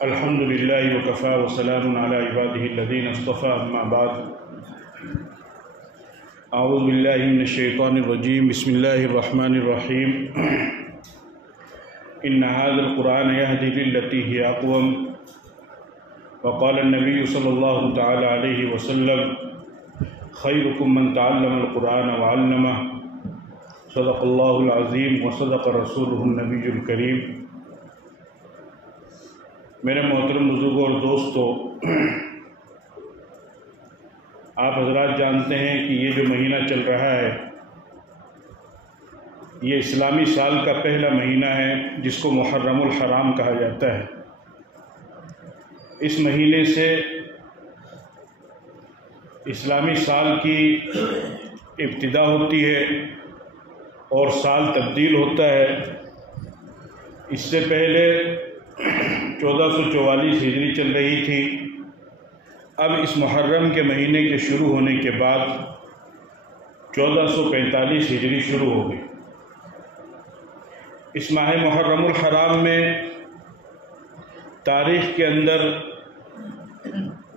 الحمد للہ وکفیٰ وسلام علی عبادہ الذین اصطفیٰ اما بعد اعوذ باللہ من الشیطان الرجیم بسم اللہ الرحمن الرحیم ان هذا القرآن يهدي للتي هي اقوم وقال النبي صلی اللہ تعالی علیہ وسلم خیرکم من تعلم القرآن وعلمہ صدق اللہ العظیم وصدق رسولہ النبی الکریم۔ میرے محترم بزرگوں اور دوستو، آپ حضرات جانتے ہیں کہ یہ جو مہینہ چل رہا ہے یہ اسلامی سال کا پہلا مہینہ ہے جس کو محرم الحرام کہا جاتا ہے۔ اس مہینے سے اسلامی سال کی ابتدا ہوتی ہے اور سال تبدیل ہوتا ہے۔ اس سے پہلے 1444 ہجری چل رہی تھی، اب اس محرم کے مہینے کے شروع ہونے کے بعد 1445 ہجری شروع ہو گئی۔ اس ماہ محرم الحرام میں تاریخ کے اندر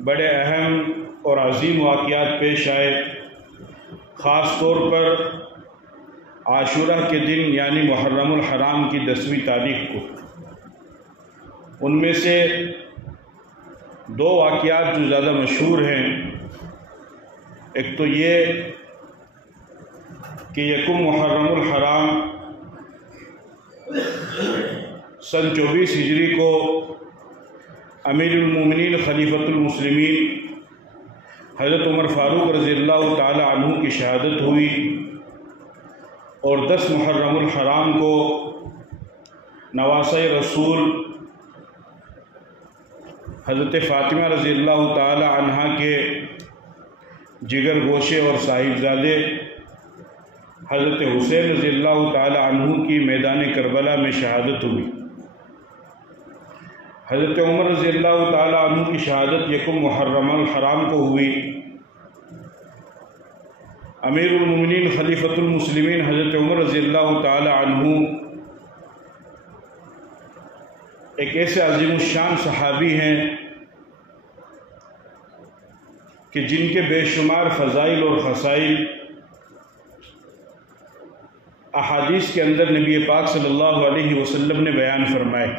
بڑے اہم اور عظیم واقعات پیش آئے، خاص طور پر عاشورہ کے دن یعنی محرم الحرام کی 10ویں تاریخ کو۔ ان میں سے دو واقعات جو زیادہ مشہور ہیں، ایک تو یہ کہ یکم محرم الحرام سن 24 ہجری کو امیر المومنین خلیفۃ المسلمین حضرت عمر فاروق رضی اللہ تعالی عنہ کی شہادت ہوئی، اور 10 محرم الحرام کو نواسۂ رسول حضرت فاطمہ رضی اللہ تعالی عنہا کے جگر گوشے اور صاحبزادے حضرت حسین رضی اللہ تعالی عنہ کی میدان کربلا میں شہادت ہوئی۔ حضرت عمر رضی اللہ تعالی عنہ کی شہادت یکم محرم الحرام کو ہوئی۔ امیر المومنین خلیفۃ المسلمین حضرت عمر رضی اللہ تعالی عنہ ایک ایسے عظیم الشان صحابی ہیں کہ جن کے بے شمار فضائل اور خصائل احادیث کے اندر نبی پاک صلی اللہ علیہ وسلم نے بیان فرمائے۔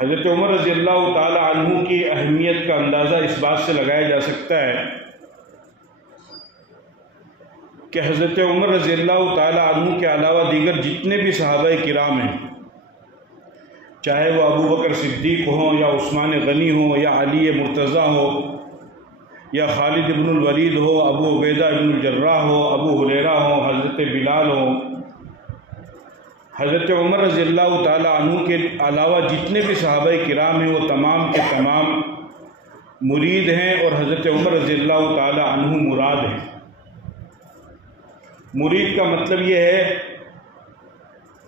حضرت عمر رضی اللہ تعالی عنہ کی اہمیت کا اندازہ اس بات سے لگایا جا سکتا ہے کہ حضرت عمر رضی اللہ تعالی عنہ کے علاوہ دیگر جتنے بھی صحابہ کرام ہیں، چاہے وہ ابو بکر صدیق ہوں یا عثمان غنی ہوں یا علی مرتضیٰ ہو یا خالد ابن الولید ہو، ابو عبیدہ ابن الجراح ہو، ابو ہریرہ ہو، حضرت بلال ہو، حضرت عمر رضی اللہ تعالی عنہ کے علاوہ جتنے بھی صحابہ کرام ہیں وہ تمام کے تمام مرید ہیں، اور حضرت عمر رضی اللہ تعالی عنہ مراد ہیں۔ مرید کا مطلب یہ ہے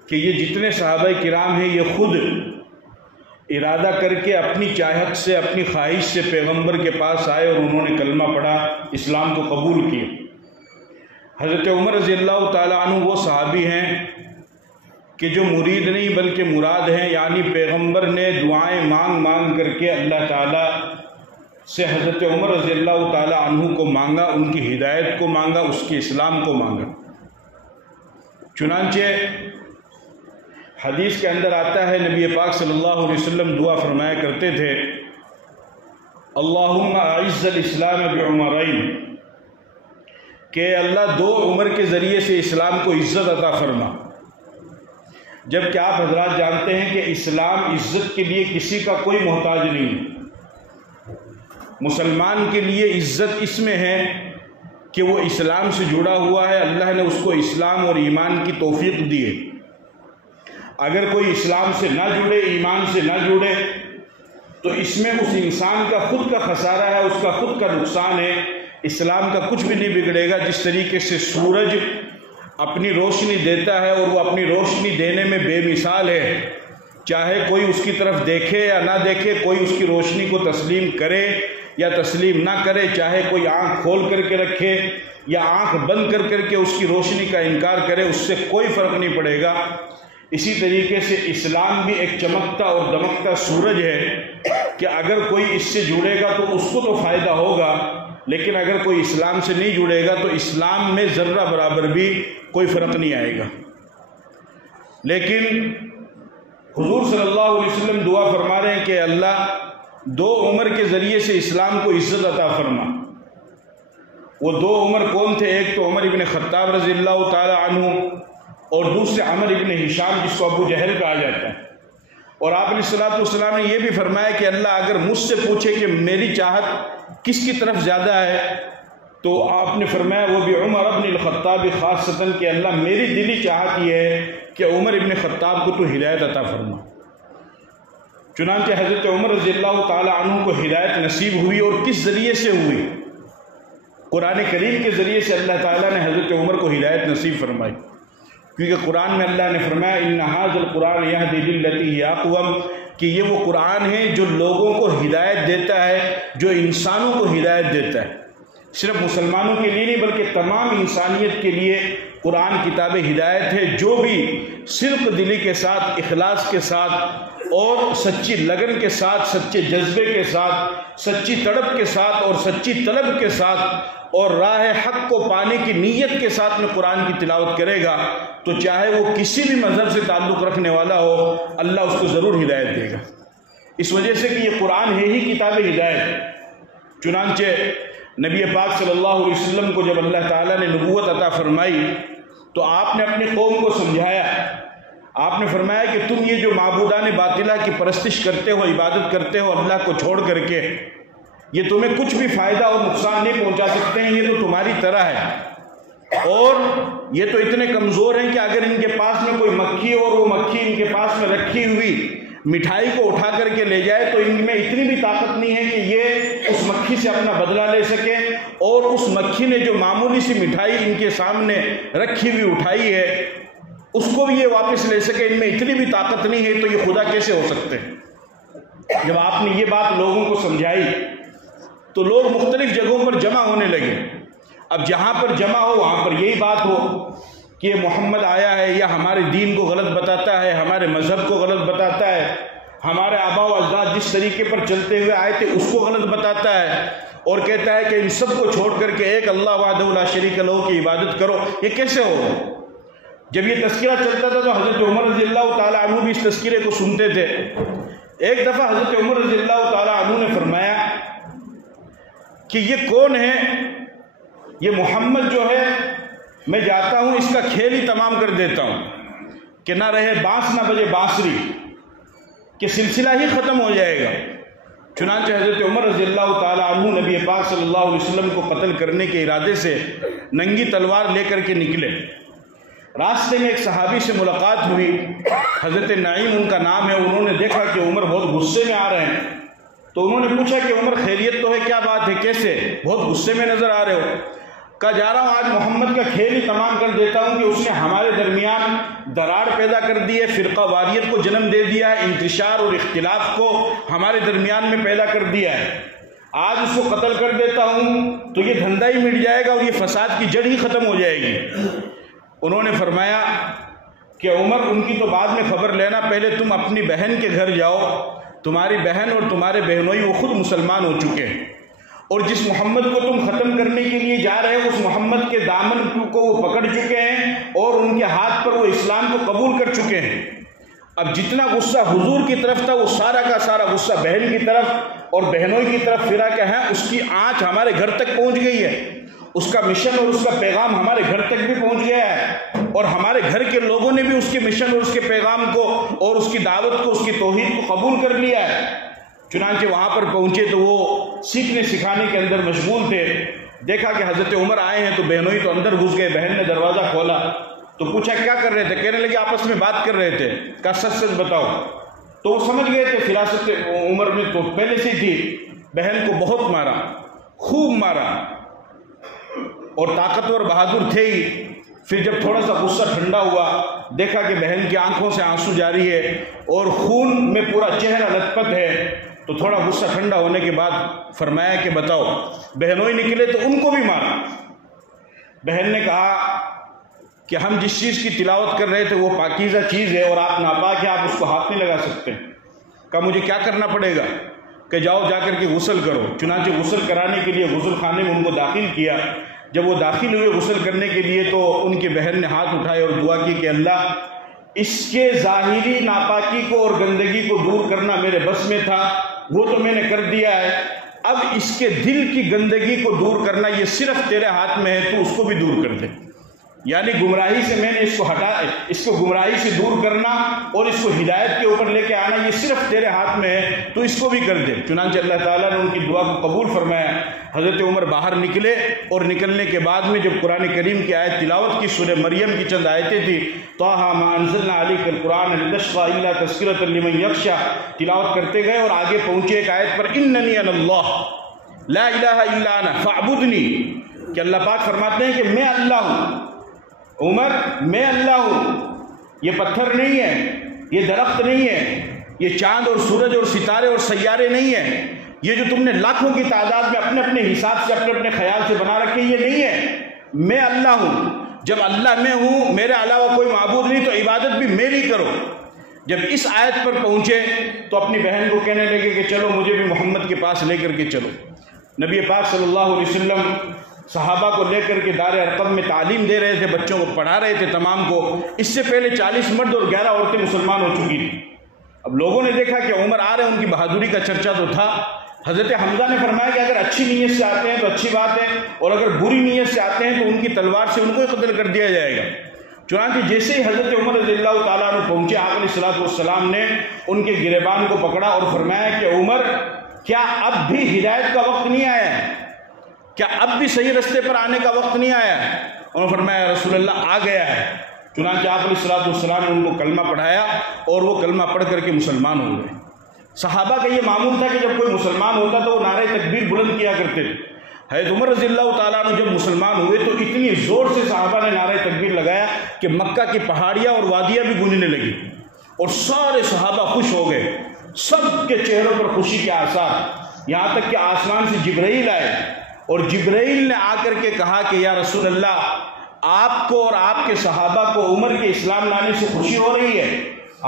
کہ یہ جتنے صحابہ کرام ہیں یہ خود ارادہ کر کے اپنی چاہت سے، اپنی خواہش سے پیغمبر کے پاس آئے اور انہوں نے کلمہ پڑھا، اسلام کو قبول کیا۔ حضرت عمر رضی اللہ تعالی عنہ وہ صحابی ہیں کہ جو مرید نہیں بلکہ مراد ہیں، یعنی پیغمبر نے دعائیں مانگ مانگ کر کے اللہ تعالیٰ سے حضرت عمر رضی اللہ تعالی عنہ کو مانگا، ان کی ہدایت کو مانگا، اس کے اسلام کو مانگا۔ چنانچہ حدیث کے اندر آتا ہے نبی پاک صلی اللہ علیہ وسلم دعا فرمایا کرتے تھے، اللہم اعز الاسلام بعمرین، کہ اللہ 2 عمر کے ذریعے سے اسلام کو عزت عطا فرما۔ جبکہ آپ حضرات جانتے ہیں کہ اسلام عزت کے لیے کسی کا کوئی محتاج نہیں ہے۔ مسلمان کے لیے عزت اس میں ہے کہ وہ اسلام سے جڑا ہوا ہے، اللہ نے اس کو اسلام اور ایمان کی توفیق دی ہے۔ اگر کوئی اسلام سے نہ جڑے، ایمان سے نہ جڑے، تو اس میں اس انسان کا خود کا خسارہ ہے، اس کا خود کا نقصان ہے، اسلام کا کچھ بھی نہیں بگڑے گا۔ جس طریقے سے سورج اپنی روشنی دیتا ہے اور وہ اپنی روشنی دینے میں بے مثال ہے، چاہے کوئی اس کی طرف دیکھے یا نہ دیکھے، کوئی اس کی روشنی کو تسلیم کرے یا تسلیم نہ کرے، چاہے کوئی آنکھ کھول کر کے رکھے یا آنکھ بند کر کے اس کی روشنی کا انکار کرے، اس سے کوئی فرق نہیں پڑے گا۔ اسی طریقے سے اسلام بھی ایک چمکتا اور دمکتا سورج ہے کہ اگر کوئی اس سے جڑے گا تو اس کو تو فائدہ ہوگا، لیکن اگر کوئی اسلام سے نہیں جڑے گا تو اسلام میں ذرہ برابر بھی کوئی فرق نہیں آئے گا۔ لیکن حضور صلی اللہ علیہ وسلم دعا فرما رہے ہیں کہ اللہ 2 عمر کے ذریعے سے اسلام کو عزت عطا فرما۔ وہ 2 عمر کون تھے؟ ایک تو عمر ابن خطاب رضی اللہ تعالی عنہ اور دوسرے عمر ابن ہشام جس کو ابو جہل کہا جاتا ہے۔ اور آپ علیہ الصلوۃ والسلام نے یہ بھی فرمایا کہ اللہ اگر مجھ سے پوچھے کہ میری چاہت کس کی طرف زیادہ ہے تو آپ نے فرمایا وہ بھی عمر ابن الخطاب خاصتاً کہ اللہ میری دلی چاہت یہ ہے کہ عمر ابن خطاب کو تو ہدایت عطا فرما۔ چنانچہ حضرت عمر رضی اللہ تعالی عنہ کو ہدایت نصیب ہوئی، اور کس ذریعے سے ہوئی؟ قرآن کریم کے ذریعے سے اللہ تعالیٰ نے حضرت عمر کو ہدایت نصیب فرمائی، کیونکہ قرآن میں اللہ نے فرمایا ان ھذا القرآن یہدی للتی ہی اقوم، کہ یہ وہ قرآن ہے جو لوگوں کو ہدایت دیتا ہے، جو انسانوں کو ہدایت دیتا ہے۔ صرف مسلمانوں کے لیے نہیں بلکہ تمام انسانیت کے لیے قرآن کتاب ہدایت ہے۔ جو بھی صدق دلی کے ساتھ، اخلاص کے ساتھ اور سچی لگن کے ساتھ، سچے جذبے کے ساتھ، سچی تڑپ کے ساتھ اور سچی طلب کے ساتھ اور راہ حق کو پانے کی نیت کے ساتھ میں قرآن کی تلاوت کرے گا تو چاہے وہ کسی بھی مذہب سے تعلق رکھنے والا ہو، اللہ اس کو ضرور ہدایت دے گا، اس وجہ سے کہ یہ قرآن ہے ہی کتاب ہدایت۔ چنانچہ نبی پاک صلی اللہ علیہ وسلم کو جب اللہ تعالیٰ نے نبوت عطا فرمائی تو آپ نے اپنی قوم کو سمجھایا۔ آپ نے فرمایا کہ تم یہ جو معبودان باطلہ کی پرستش کرتے ہو، عبادت کرتے ہو اللہ کو چھوڑ کر کے، یہ تمہیں کچھ بھی فائدہ اور نقصان نہیں پہنچا سکتے ہیں، یہ تو تمہاری طرح ہے، اور یہ تو اتنے کمزور ہیں کہ اگر ان کے پاس میں کوئی مکھی اور وہ مکھی ان کے پاس میں رکھی ہوئی مٹھائی کو اٹھا کر کے لے جائے تو ان میں اتنی بھی طاقت نہیں ہے کہ یہ اس مکھی سے اپنا بدلہ لے سکے، اور اس مکھی نے جو معمولی سی مٹھائی ان کے سامنے رکھی ہوئی اٹھائی ہے اس کو بھی یہ واپس لے سکے، ان میں اتنی بھی طاقت نہیں ہے، تو یہ خدا کیسے ہو سکتے ہیں؟ جب آپ نے یہ بات لوگوں کو سمجھائی تو لوگ مختلف جگہوں پر جمع ہونے لگے۔ اب جہاں پر جمع ہو وہاں پر یہی بات ہو کہ یہ محمد آیا ہے یا ہمارے دین کو غلط بتاتا ہے، ہمارے مذہب کو غلط بتاتا ہے، ہمارے آباء و اجداد جس طریقے پر چلتے ہوئے آئے تھے اس کو غلط بتاتا ہے، اور کہتا ہے کہ ان سب کو چھوڑ کر کے ایک اللہ وحدہ لا شریک لہ کی عبادت کرو۔ یہ کیسے ہو؟ جب یہ تذکرہ چلتا تھا تو حضرت عمر رضی اللہ تعالیٰ عنہ بھی اس تذکرے کو سنتے تھے۔ ایک دفعہ حضرت عمر رضی اللہ تعالیٰ عنہ نے فرمایا کہ یہ کون ہے؟ یہ محمد جو ہے میں جاتا ہوں اس کا کھیل ہی تمام کر دیتا ہوں کہ نہ رہے بانس نہ بجے بانسری، کہ سلسلہ ہی ختم ہو جائے گا۔ چنانچہ حضرت عمر رضی اللہ تعالیٰ عنہ نبی پاک صلی اللہ علیہ وسلم کو قتل کرنے کے ارادے سے ننگی تلوار لے کر کے نکلے۔ راستے میں ایک صحابی سے ملاقات ہوئی، حضرت نعیم ان کا نام ہے۔ انہوں نے دیکھا کہ عمر بہت غصے میں آ رہے ہیں تو انہوں نے پوچھا کہ عمر خیریت تو ہے؟ کیا بات ہے، کیسے بہت غصے میں نظر آ رہے ہو؟ کہا جا رہا ہوں آج محمد کا کھیل ہی تمام کر دیتا ہوں کہ اس نے ہمارے درمیان دراڑ پیدا کر دی ہے، فرقہ واریت کو جنم دے دیا ہے، انتشار اور اختلاف کو ہمارے درمیان میں پیدا کر دیا ہے۔ آج اس کو قتل کر دیتا ہوں تو یہ دھندا ہی مٹ جائے گا اور یہ فساد کی جڑ ہی ختم ہو جائے گی۔ انہوں نے فرمایا کہ عمر ان کی تو بعد میں خبر لینا، پہلے تم اپنی بہن کے گھر جاؤ، تمہاری بہن اور تمہارے بہنوئی وہ خود مسلمان ہو چکے ہیں، اور جس محمد کو تم ختم کرنے کے لیے جا رہے ہو اس محمد کے دامن کو وہ پکڑ چکے ہیں اور ان کے ہاتھ پر وہ اسلام کو قبول کر چکے ہیں۔ اب جتنا غصہ حضور کی طرف تھا وہ سارا کا سارا غصہ بہن کی طرف اور بہنوئی کی طرف پھرا کہ ہے اس کی آنچ ہمارے گھر تک پہنچ گئی ہے، اس کا مشن اور اس کا پیغام ہمارے گھر تک بھی پہنچ گیا ہے، اور ہمارے گھر کے لوگوں نے بھی اس کے مشن اور اس کے پیغام کو اور اس کی دعوت کو، اس کی توحید کو قبول کر لیا ہے۔ چنانچہ وہاں پر پہنچے تو وہ سیکھنے سکھانے کے اندر مشغول تھے۔ دیکھا کہ حضرت عمر آئے ہیں تو بہنوئی تو اندر گھس گئے۔ بہن نے دروازہ کھولا تو پوچھا کیا کر رہے تھے؟ کہنے لگے آپس میں بات کر رہے تھے۔ کہا سچ سچ بتاؤ۔ تو وہ سمجھ گئے تھے فراست عمر میں تو پہلے سے ہی تھی۔ بہن کو بہت مارا، خوب مارا، اور طاقتور بہادر تھے ہی۔ پھر جب تھوڑا سا غصہ ٹھنڈا ہوا، دیکھا کہ بہن کی آنکھوں سے آنسو جاری ہے اور خون میں پورا چہرہ لت پت ہے، تو تھوڑا غصہ ٹھنڈا ہونے کے بعد فرمایا کہ بتاؤ۔ بہنوئی نکلے تو ان کو بھی مارا۔ بہن نے کہا کہ ہم جس چیز کی تلاوت کر رہے تھے وہ پاکیزہ چیز ہے اور آپ ناپاک ہیں، آپ اس کو ہاتھ نہیں لگا سکتے۔ کہا مجھے کیا کرنا پڑے گا؟ کہ جاؤ جا کر کے غسل کرو۔ چنانچہ غسل کرانے کے لیے غسل خانے میں ان کو داخل کیا۔ جب وہ داخل ہوئے غسل کرنے کے لیے تو ان کی بہن نے ہاتھ اٹھائے اور دعا کی کہ اللہ اس کے ظاہری ناپاکی کو اور گندگی کو دور کرنا میرے بس میں تھا، وہ تو میں نے کر دیا ہے، اب اس کے دل کی گندگی کو دور کرنا یہ صرف تیرے ہاتھ میں ہے، تو اس کو بھی دور کر دے۔ یعنی گمراہی سے میں نے اس کو گمراہی سے دور کرنا اور اس کو ہدایت کے اوپر لے کے آنا یہ صرف تیرے ہاتھ میں ہے، تو اس کو بھی کر دے۔ چنانچہ اللہ تعالیٰ نے ان کی دعا کو قبول فرمایا۔ حضرت عمر باہر نکلے اور نکلنے کے بعد میں جب قرآن کریم کی آیت تلاوت کی، سورہ مریم کی چند آیتیں تھیں، طٰہٰ مَا أَنزَلْنَا عَلَيْكَ الْقُرْآنَ لِتَشْقَىٰ إِلَّا تَذْكِرَةً لِمَن يَخْشَىٰ تلاوت کرتے گئے اور آگے پہنچے ایک آیت پر إِنَّنِي أَنَا اللَّهُ لَا إِلَٰهَ إِلَّا أَنَا فَاعْبُدْنِي، کہ اللہ پاک فرماتے ہیں کہ میں اللہ ہوں، عمر میں اللہ ہوں، یہ پتھر نہیں ہے، یہ درخت نہیں ہے، یہ چاند اور سورج اور ستارے اور سیارے نہیں ہیں، یہ جو تم نے لاکھوں کی تعداد میں اپنے اپنے حساب سے اپنے اپنے خیال سے بنا رکھے یہ نہیں ہے، میں اللہ ہوں۔ جب اللہ میں ہوں، میرے علاوہ کوئی معبود نہیں، تو عبادت بھی میری کرو۔ جب اس آیت پر پہنچے تو اپنی بہن کو کہنے لگے کہ چلو مجھے بھی محمد کے پاس لے کر کے چلو۔ نبی پاک صلی اللہ علیہ وسلم صحابہ کو لے کر کے دار ارقم میں تعلیم دے رہے تھے، بچوں کو پڑھا رہے تھے تمام کو۔ اس سے پہلے 40 مرد اور 11 عورتیں مسلمان ہو چکی تھیں۔ اب لوگوں نے دیکھا کہ عمر آ رہے ہیں، ان کی بہادری کا چرچا تو تھا۔ حضرت حمزہ نے فرمایا کہ اگر اچھی نیت سے آتے ہیں تو اچھی بات ہے، اور اگر بری نیت سے آتے ہیں تو ان کی تلوار سے ان کو ہی قتل کر دیا جائے گا۔ چنانچہ جیسے ہی حضرت عمر رضی اللہ تعالیٰ عنہ پہنچے، آپ علیہ الصلوۃ والسلام نے ان کے گریبان کو پکڑا اور فرمایا کہ عمر کیا اب بھی ہدایت کا وقت نہیں آیا ہے؟ کیا اب بھی صحیح رستے پر آنے کا وقت نہیں آیا ہے؟ انہوں نے فرمایا رسول اللہ آ گیا ہے۔ چنانچہ آپ علیہ الصلوۃ والسلام نے ان کو کلمہ پڑھایا اور وہ کلمہ پڑھ کر کے مسلمان ہو گئے۔ صحابہ کا یہ معمول تھا کہ جب کوئی مسلمان ہوتا تو وہ نعرہ تکبیر بلند کیا کرتے تھے۔ حضرت عمر رضی اللہ تعالیٰ عنہ جب مسلمان ہوئے تو اتنی زور سے صحابہ نے نعرہ تکبیر لگایا کہ مکہ کی پہاڑیاں اور وادیاں بھی گونجنے لگی اور سارے صحابہ خوش ہو گئے، سب کے چہروں پر خوشی کے آثار، یہاں تک کہ آسمان سے جبرائیل آئے اور جبرائیل نے آ کر کے کہا کہ یا رسول اللہ آپ کو اور آپ کے صحابہ کو عمر کے اسلام لانے سے خوشی ہو رہی ہے؟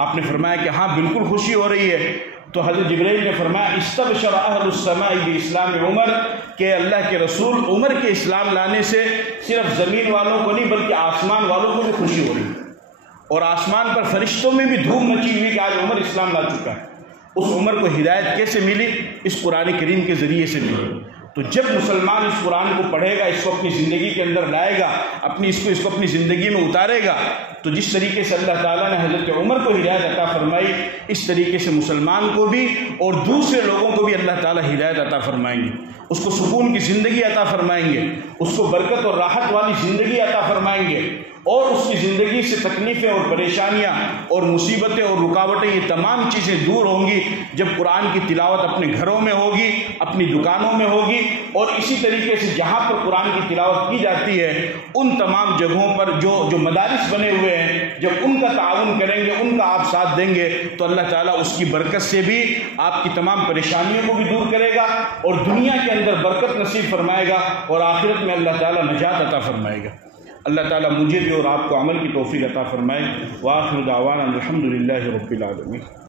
آپ نے فرمایا کہ ہاں بالکل خوشی ہو رہی ہے۔ تو حضرت جبرائیل نے فرمایا استبشر اہل السماء باسلام عمر، کہ اللہ کے رسول عمر کے اسلام لانے سے صرف زمین والوں کو نہیں بلکہ آسمان والوں کو بھی خوشی ہو رہی ہے، اور آسمان پر فرشتوں میں بھی دھوم مچی ہوئی کہ آج عمر اسلام لا چکا ہے۔ اس عمر کو ہدایت کیسے ملی؟ اس قرآن کریم کے ذریعے سے ملی۔ تو جب مسلمان اس قرآن کو پڑھے گا، اس کو اپنی زندگی کے اندر لائے گا، اس کو اپنی زندگی میں اتارے گا، تو جس طریقے سے اللہ تعالیٰ نے حضرت عمر کو ہدایت عطا فرمائی، اس طریقے سے مسلمان کو بھی اور دوسرے لوگوں کو بھی اللہ تعالیٰ ہدایت عطا فرمائیں گے، اس کو سکون کی زندگی عطا فرمائیں گے، اس کو برکت اور راحت والی زندگی عطا فرمائیں گے، اور اس کی زندگی سے تکلیفیں اور پریشانیاں اور مصیبتیں اور رکاوٹیں یہ تمام چیزیں دور ہوں گی جب قرآن کی تلاوت اپنے گھروں میں ہوگی، اپنی دکانوں میں ہوگی، اور اسی طریقے سے جہاں پر قرآن کی تلاوت کی جاتی ہے ان تمام جگہوں پر جو مدارس بنے ہوئے ہیں، جب ان کا تعاون کریں گے، ان کا آپ ساتھ دیں گے، تو اللہ تعالیٰ اس کی برکت سے بھی آپ کی تمام پریشانیوں کو بھی دور کرے گا اور دنیا کے اندر برکت نصیب فرمائے گا، اور آخرت میں اللہ تعالیٰ نجات عطا فرمائے گا۔ اللہ تعالیٰ مجھے بھی اور آپ کو عمل کی توفیق عطا فرمائے۔ وآخر دعوانا الحمدللہ رب العالمین۔